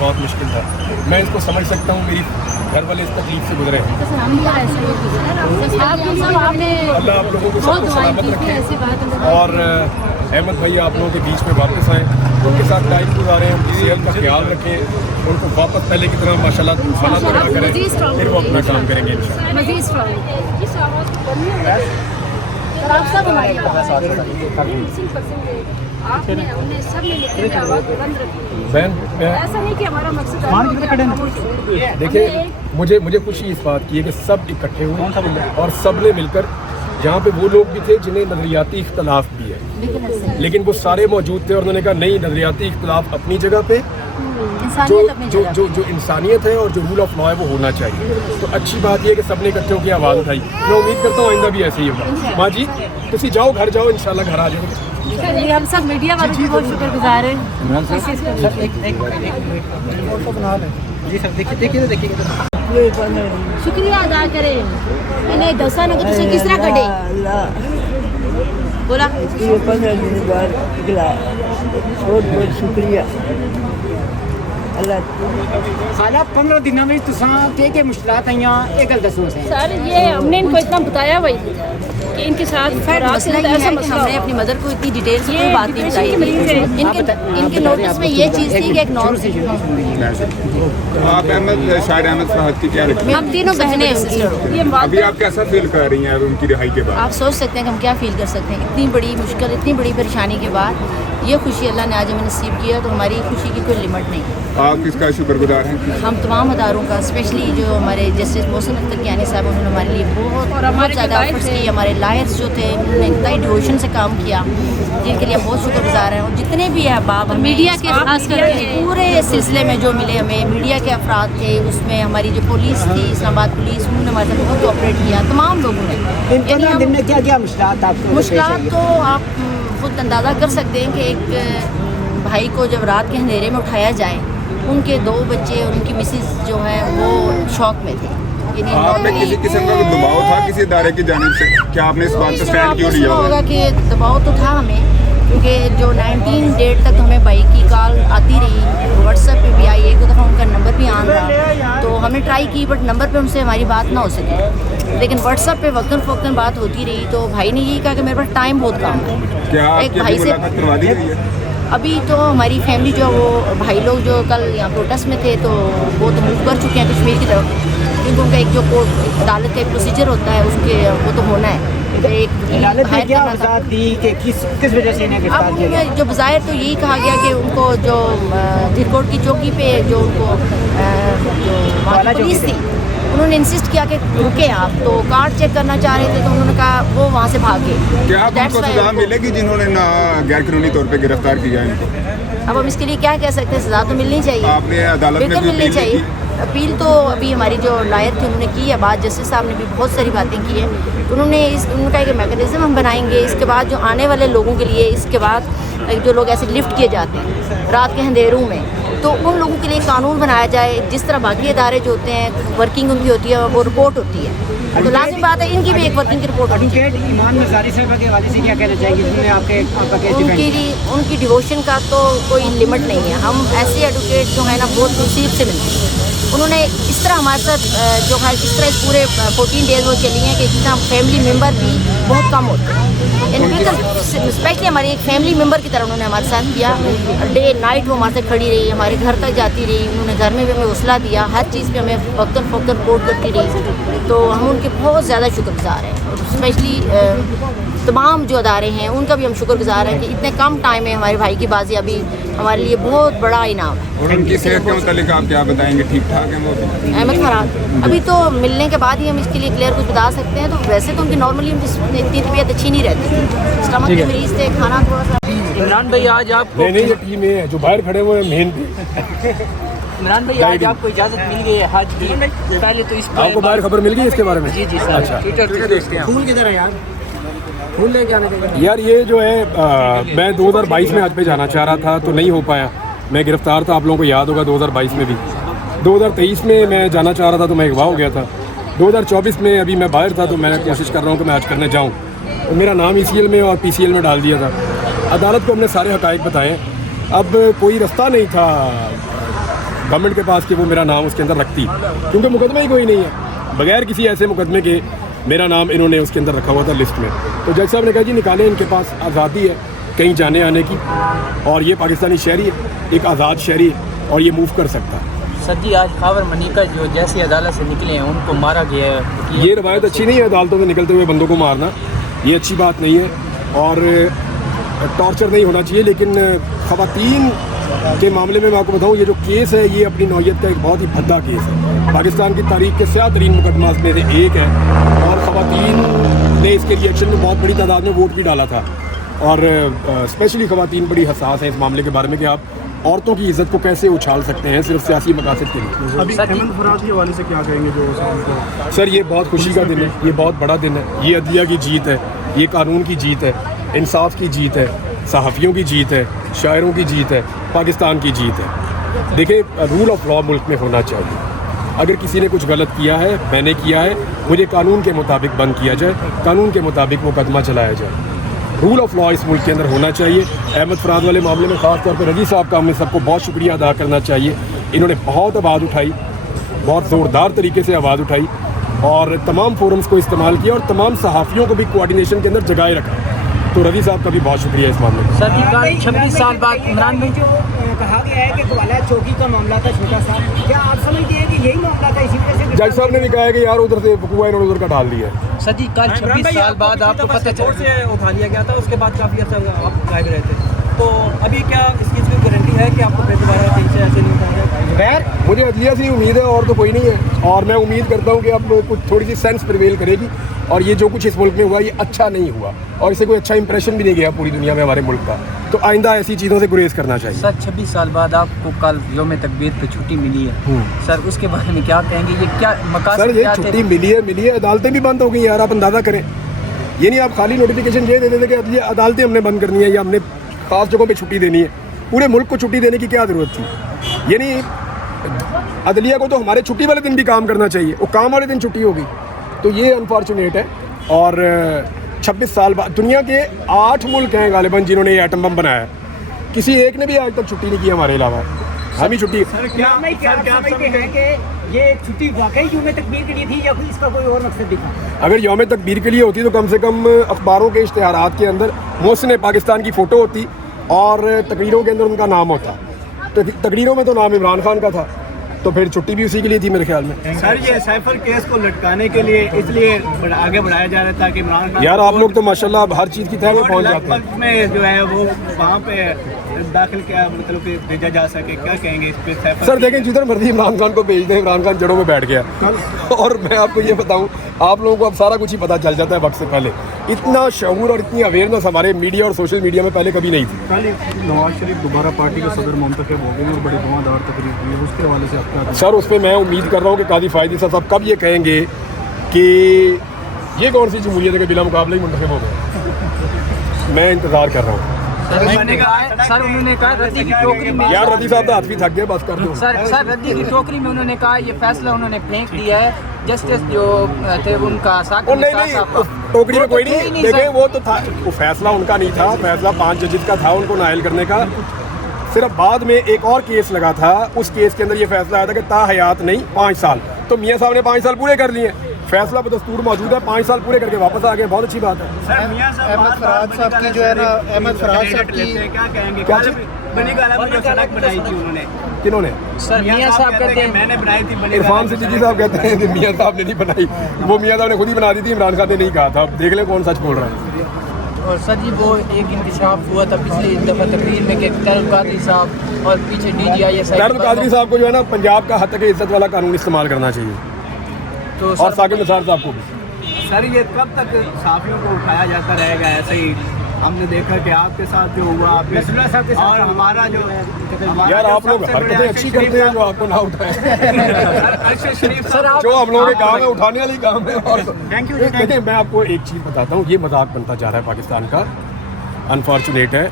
بہت مشکل تھا. میں اس کو سمجھ سکتا ہوں, میری گھر والے اس تکلیف سے گزرے ہیں. اللہ آپ لوگوں کو سب کو سلامت رکھے, اور احمد بھائی آپ لوگوں کے بیچ میں واپس آئیں, ان کے ساتھ ٹائم گزاریں, ان کی صحت کا خیال رکھیں, ان کو واپس پہلے کی طرح ماشاء اللہ سالہ طرح کریں, پھر وہ اپنا کام کریں گے دیکھیں مجھے خوشی اس بات کی ہے کہ سب اکٹھے ہوئے اور سب نے مل کر, جہاں پہ وہ لوگ بھی تھے جنہیں نظریاتی اختلاف بھی ہے, لیکن وہ سارے موجود تھے اور انہوں نے کہا نہیں, نظریاتی اختلاف اپنی جگہ پہ, جو انسانیت ہے اور جو رول آف لا ہے وہ ہونا چاہیے. تو اچھی بات یہ ہے کہ سب نے اکٹھے ہو کے آواز اٹھائی. میں امید کرتا ہوں آئندہ بھی ایسے ہی ہوگا. ماں جی تسی جاؤ, گھر جاؤ, انشاءاللہ گھر آ جاؤ. ہم سب میڈیا والوں کی بہت شکر گزار ہیں. جی سر دیکھیے شکریہ ادا کریں, انہیں دسا نہ کہ تسی کس طرح کٹے بولا. 15 دن بعد نکلا, بہت بہت شکریہ اللہ. خالہ 15 دنوں میں تساں کیا مشکلات آئیں, یہ گل دسو سے. سر یہ ہم نے ان کو اتنا بتایا بھائی کہ ان کے ساتھ مسئلہ یہ ہے کہ ہم نے اپنی مدر کو اتنی ڈیٹیل سے کوئی بات نہیں بتائی. ان کے نوٹس میں یہ چیز تھی کہ ایک آپ شاہد احمد فہد کی کیا رکھتی ہیں؟ ہم تینوں بہنیں ہیں. ابھی آپ کیسا فیل کر رہی ہیں ان کی رہائی کے بعد؟ آپ سوچ سکتے ہیں کہ ہم کیا فیل کر سکتے ہیں. اتنی بڑی مشکل, اتنی بڑی پریشانی کے بعد یہ خوشی اللہ نے آج ہمیں نصیب کیا, تو ہماری خوشی کی کوئی لمٹ نہیں. آپ کس کا شکر گزار ہیں؟ ہم تمام اداروں کا, اسپیشلی جو ہمارے جسٹس محسن اختر کیانی صاحب, انہوں نے ہمارے لیے بہت زیادہ ایفرٹس کی. ہمارے لائرس جو تھے انہوں نے انتہائی ڈیووشن سے کام کیا, جن کے لیے بہت شکر گزار ہیں. اور جتنے بھی احباب میڈیا کے خاص کر پورے سلسلے میں جو ملے ہمیں, میڈیا کے افراد تھے, اس میں ہماری جو پولیس تھی, اسلام آباد پولیس, انہوں نے ہمارے ساتھ بہت کوآپریٹ کیا, تمام لوگوں نے. ان 15 دن میں کیا کیا مشکلات آپ کو؟ مشکلات تو آپ خود اندازہ کر سکتے ہیں کہ ایک بھائی کو جب رات کے اندھیرے میں اٹھایا جائے, ان کے 2 بچے اور ان کی مسز جو ہیں وہ شوق میں تھے. آپ نے کسی قسم کا دباؤ تھا کسی ادارے کی جانب سے, کیا آپ نے اس بات کا اسٹینڈ کیوں لیا ہوگا؟ کہ دباؤ تو تھا ہمیں, کیونکہ جو 19 ڈیٹ تک ہمیں بھائی کی کال آتی رہی, واٹس ایپ پہ بھی آئی, ایک دو دفعہ ان کا نمبر بھی آن رہا, تو ہم نے ٹرائی کی, بٹ نمبر پہ ان سے ہماری بات نہ ہو سکی. لیکن واٹس ایپ پہ وقتاً فوقتاً بات ہوتی رہی, تو بھائی نے یہی کہا کہ میرے پاس ٹائم بہت کم ہے. کیا ایک بھائی سے کروا دی گئی ہے؟ ابھی تو ہماری فیملی جو وہ بھائی لوگ جو کل یہاں پروٹیسٹ میں تھے, تو وہ تو موو کر چکے ہیں کشمیر کی طرف, کیونکہ ان کا ایک جو کورٹ عدالت کا ایک پروسیجر ہوتا ہے, اس کے وہ تو ہونا ہے. عدالت نے کیا وضاحت دی کہ کس وجہ سے انہیں گرفتار کیا گیا؟ جو بظاہر تو یہی کہا گیا کہ ان کو جو دھرکوٹ کی چوکی پہ جو ان کو جو پولیس تھی, انہوں نے انسسٹ کیا کہ رکے آپ, تو کارڈ چیک کرنا چاہ رہے تھے, تو انہوں نے کہا وہ وہاں سے بھاگے. کیا ان کو سزا ملے گی جنہوں نے غیر قانونی طور پہ گرفتار کیا ہے ان کو؟ اب ہم اس کے لیے کیا کہہ سکتے ہیں, سزا تو ملنی چاہیے. آپ نے عدالت میں بالکل ملنی چاہیے. اپیل تو ابھی ہماری جو لائر تھے انہوں نے کی ہے بات, جسٹس صاحب نے بھی بہت ساری باتیں کی ہیں. انہوں نے ان کا ایک میکینزم ہم بنائیں گے, اس کے بعد جو آنے والے لوگوں کے لیے, اس کے بعد جو لوگ ایسے لفٹ کیے جاتے ہیں رات کے اندھیروں میں, تو ان لوگوں کے لیے قانون بنایا جائے. جس طرح باقی ادارے جو ہوتے ہیں ورکنگ ان کی ہوتی ہے, وہ رپورٹ ہوتی ہے, تو لازم بات ہے ان کی بھی ایک ورکنگ کی رپورٹ ہوتی ہے. ایمان مزاری صاحب کے حوالے سے کیا کہنا چاہیے جنہوں نے آپ کا کیس ڈیفینڈ کیا؟ ان کی ڈیووشن کا تو کوئی لمٹ نہیں ہے. ہم ایسے ایڈوکیٹ جو ہے نا بہت نصیب سے ملتے ہیں. انہوں نے اس طرح ہمارے ساتھ جو ہے اس طرح پورے 14 ڈیز وہ چلی ہیں کہ جتنا فیملی ممبر بھی بہت کم ہوتے ہیں. بالکل اسپیشلی ہماری ایک فیملی ممبر کی طرح انہوں نے ہمارے ساتھ کیا. ڈے نائٹ وہ ہمارے ساتھ کھڑی رہی, ہمارے گھر تک جاتی رہی, انہوں نے گھر میں بھی ہمیں حوصلہ دیا, ہر چیز پہ ہمیں وقتاً فوقتاً رپورٹ کرتی رہی. تو ہم ان کے بہت زیادہ شکر گزار ہیں. اور اسپیشلی تمام جو ادارے ہیں ان کا بھی ہم شکر گزار ہیں کہ اتنے کم ٹائم میں ہمارے بھائی کی بازی ابھی ہمارے لیے بہت بڑا انعام ہے. اور ان کی صحت کے متعلق آپ کیا بتائیں گے, ٹھیک ٹھاک ہیں وہ؟ احمد فرحان ابھی تو ملنے کے بعد ہی ہم اس کے لیے کلیئر کچھ بتا سکتے ہیں. تو ویسے تو ان کی نارملی اتنی طبیعت اچھی نہیں رہتی تھی, اسٹمک کے مریض تھے, کھانا تھوڑا سا. عمران بھائی آج آپ کو نہیں یہ ٹیم ہے جو باہر کھڑے ہوئے ہیں مین. عمران بھائی آج آپ کو اجازت مل گئی ہے حج کی, پہلے تو اس آپ کو باہر خبر مل گئی اس کے بارے میں؟ جی سر. اچھا پھول کدھر ہے یار, پھول لے کے آنے کے یار یہ جو ہے میں 2022 میں حج پہ جانا چاہ رہا تھا تو نہیں ہو پایا. میں گرفتار تھا, آپ لوگوں کو یاد ہوگا 2022 میں بھی. 2023 میں میں جانا چاہ رہا تھا تو میں اغوا ہو گیا تھا. 2024 میں ابھی میں باہر تھا تو میں کوشش کر رہا ہوں کہ میں حج کرنے جاؤں. میرا نام ECL میں اور PCL میں ڈال دیا تھا. عدالت کو ہم نے سارے حقائق بتائے. اب کوئی رستہ نہیں تھا गवर्नमेंट के पास कि वो मेरा नाम उसके अंदर रखती, क्योंकि मुकदमा ही कोई नहीं है। बगैर किसी ऐसे मुकदमे के मेरा नाम इन्होंने उसके अंदर रखा हुआ था लिस्ट में। तो जज साहब ने कहा जी निकालें, इनके पास आज़ादी है कहीं जाने आने की, और ये पाकिस्तानी शहरी है, एक आज़ाद शहरी है, और ये मूव कर सकता है। सर जी आज खावर मनिका जो जैसी अदालत से निकले हैं उनको मारा गया है, ये रवायत अच्छी नहीं है, अदालतों में निकलते हुए बंदों को मारना, ये अच्छी बात नहीं है, और टॉर्चर नहीं होना चाहिए। लेकिन ख़वातीन के मामले में मैं आपको बताऊं, ये जो केस है ये अपनी नौयत का एक बहुत ही भद्दा केस है, पाकिस्तान की तारीख के स्याह तरीन मुकदमा में से एक है, और ख़वातीन ने इसके रिएक्शन में बहुत बड़ी तादाद में वोट भी डाला था, और स्पेशली ख़वातीन बड़ी हसास हैं इस मामले के बारे में कि आप औरतों की इज़्ज़त को कैसे उछाल सकते हैं सिर्फ सियासी मकासद के लिए। अभी अहमद फराज के हवाले से क्या कहेंगे जो उनको? सर ये बहुत खुशी का दिन है, ये बहुत बड़ा दिन है, ये अदलिया की जीत है, ये कानून की जीत है, इंसाफ की जीत है, सहाफ़ियों की जीत है, शायरों की जीत है, पाकिस्तान की जीत है। देखिए रूल ऑफ लॉ मुल्क में होना चाहिए, अगर किसी ने कुछ गलत किया है, मैंने किया है, मुझे कानून के मुताबिक बंद किया जाए, कानून के मुताबिक मुकदमा चलाया जाए, रूल ऑफ लॉ इस मुल्क के अंदर होना चाहिए। अहमद फराज वाले मामले में ख़ास तौर पर रज़ी साहब का हमें सबको बहुत शुक्रिया अदा करना चाहिए, इन्होंने बहुत आवाज़ उठाई, बहुत ज़ोरदार तरीके से आवाज़ उठाई, और तमाम फोरम्स को इस्तेमाल किया, और तमाम सहाफ़ियों को भी कोऑर्डिनेशन के अंदर जगाए रखा। तो रज़ी साहब का भी बहुत शुक्रिया इस मामले में। सर जी कल 26 साल बाद इमरान भाई कहा गया है कि ग्वालियर चौकी का मामला था छोटा सा, क्या आप समझते हैं कि यही मामला था, इसी वजह से जज साहब ने भी कहा है कि यार उधर से वकूआ इन्होंने उधर का डाल दिया है। सर जी कल 26 साल बाद आपको पता चला से उठा लिया गया था, उसके बाद काफ़ी अर्सा आप गायब रहे थे, तो अभी क्या इस चीज़ की गारंटी है कि आपको फिर दोबारा कहीं से ऐसे नहीं उठाया? मुझे अदलिया से ही उम्मीद है, और तो कोई नहीं है, और मैं उम्मीद करता हूँ कि अब कुछ थोड़ी सी सेंस प्रिवेल करेगी, और ये जो कुछ इस मुल्क में हुआ ये अच्छा नहीं हुआ, और इसे कोई अच्छा इंप्रेशन भी नहीं गया पूरी दुनिया में हमारे मुल्क का, तो आइंदा ऐसी चीज़ों से गुरेज करना चाहिए। सर 26 साल बाद आपको कल यौम तकबीर पे छुट्टी मिली है, सर उसके बारे में क्या कहेंगे? ये क्या मकासद सर ये क्या थे? छुट्टी मिली है, अदालतें भी बंद हो गई यार, आप अंदाज़ा करें। ये नहीं आप खाली नोटिफिकेशन ये दे देते कि अदालतें हमने बंद करनी है या हमने खास जगहों पे छुट्टी देनी है, पूरे मुल्क को छुट्टी देने की क्या ज़रूरत थी? ये नहीं, अदलिया को तो हमारे छुट्टी वाले दिन भी काम करना चाहिए, वो काम वाले दिन छुट्टी होगी, तो ये अनफॉर्चुनेट है। और 26 साल बाद दुनिया के 8 मुल्क हैं गालिबन जिन्होंने ये एटम बम बनाया है, किसी एक ने भी आज तक छुट्टी नहीं की हमारे अलावा, हम ही छुट्टी। क्या समझते हैं कि ये छुट्टी वाकई यौम तकबीर के लिए थी या कोई इसका कोई और मकसद दिखा? अगर यौम तकबीर के लिए होती तो कम से कम अखबारों के इश्तिहारात के अंदर मोहसिन पाकिस्तान की फ़ोटो होती, और तकरीरों के अंदर उनका नाम होता, तो तकरीरों में तो नाम इमरान खान का था, तो फिर छुट्टी भी उसी के लिए थी मेरे ख्याल में। सर ये सैफर केस को लटकाने के लिए इसलिए आगे बढ़ाया जा रहा था कि इमरान खान, यार आप लोग तो माशाल्लाह हर चीज़ की तह में पहुँच जाते हैं, में जो है वो वहाँ पे दाखिल किया, मतलब कि भेजा जा सके, क्या कहेंगे इस पे सैफर? सर देखें जिधर मर्जी इमरान खान को भेज दें, इमरान खान जड़ों में बैठ गया। और मैं आपको ये बताऊं, आप लोगों को अब सारा कुछ ही पता चल जाता है वक्त से पहले, इतना शऊर और इतनी अवेयरनेस हमारे मीडिया और सोशल मीडिया में पहले कभी नहीं थी। कल नवाज शरीफ दोबारा पार्टी का सदर मुंतखब हो गए और बड़ी धुआंधार तकरीर हुई है, उसके हवाले से आप क्या? सर उस पर मैं उम्मीद कर रहा हूँ कि काजी फायदी साहब कब ये कहेंगे कि ये कौन सी जमहूरियत है कि बिला मुकाबले ही मुंतखब हो गए। मैं इंतज़ार कर रहा हूँ। सर उन्होंने कहा रद्दी की टोकरी में, यार रद्दी साहब तो हाथ भी थक गए, बस कर दो। सर रद्दी की टोकरी में उन्होंने कहा ये फैसला उन्होंने फेंक दिया है, जस्टिस जो थे उनका साकिब निसार साहब का। टोकरी में कोई नहीं, देखें वो तो था, वो फैसला उनका नहीं था, फैसला 5 जजेस का था उनको नायल करने का। सिर्फ बाद में एक और केस लगा था, उस केस के अंदर ये फैसला आया था कि ता हयात नहीं 5 साल, तो मियाँ साहब ने 5 साल पूरे कर लिए, फैसला बदस्तूर मौजूद है, 5 साल पूरे करके वापस आ गए, बहुत अच्छी बात है। अहमद फराज साहब की जो है ना, अहमद फराज साहब की क्या कहेंगे? क्या चीज़? बनी गाला पर जो सड़क बनाई थी उन्होंने, किन्होंने? सर मियाँ साहब कहते हैं मैंने बनाई थी, बनी इरफान सिद्दीकी साहब कहते हैं कि मियाँ साहब ने नहीं बनाई, वो मियाँ साहब ने खुद ही बना दी थी, इमरान खान ने नहीं कहा था। देख ले कौन सच बोल रहा है। और सर जी वो एक इंकशाफ हुआ था पिछली दफ़ा तकरीर में कि तरुण कादरी साहब और पीछे DGI तरुण कादरी साहब को जो है ना पंजाब का हद तक इज्जत वाला कानून इस्तेमाल करना चाहिए, तो और साकिब निसार साहब को भी। सर ये कब तक साफियों को उठाया जाता रहेगा ऐसे ही? हमने देखा कि आपके साथ जो हुआ, आपके और हमारा जो यार आप लोग हरकतें अच्छी करते हैं जो आपको ना उठाए। अरशद शरीफ सर आप जो हम लोगों के काम है उठाने वाली काम है। और थैंक यू। देखिए मैं आपको एक चीज़ बताता हूँ, ये मजाक बनता जा रहा है पाकिस्तान का, अनफॉर्चुनेट है।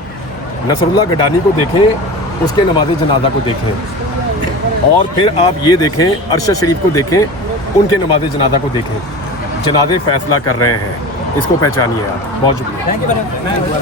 नसरुल्लाह गडानी को देखें, उसके नमाज जनाजा को देखें, और फिर आप ये देखें अरशद शरीफ को देखें, उनके नमाज जनाजा को देखें, जनाजे फैसला कर रहे हैं, इसको पहचानिए आप। बहुत शुक्रिया।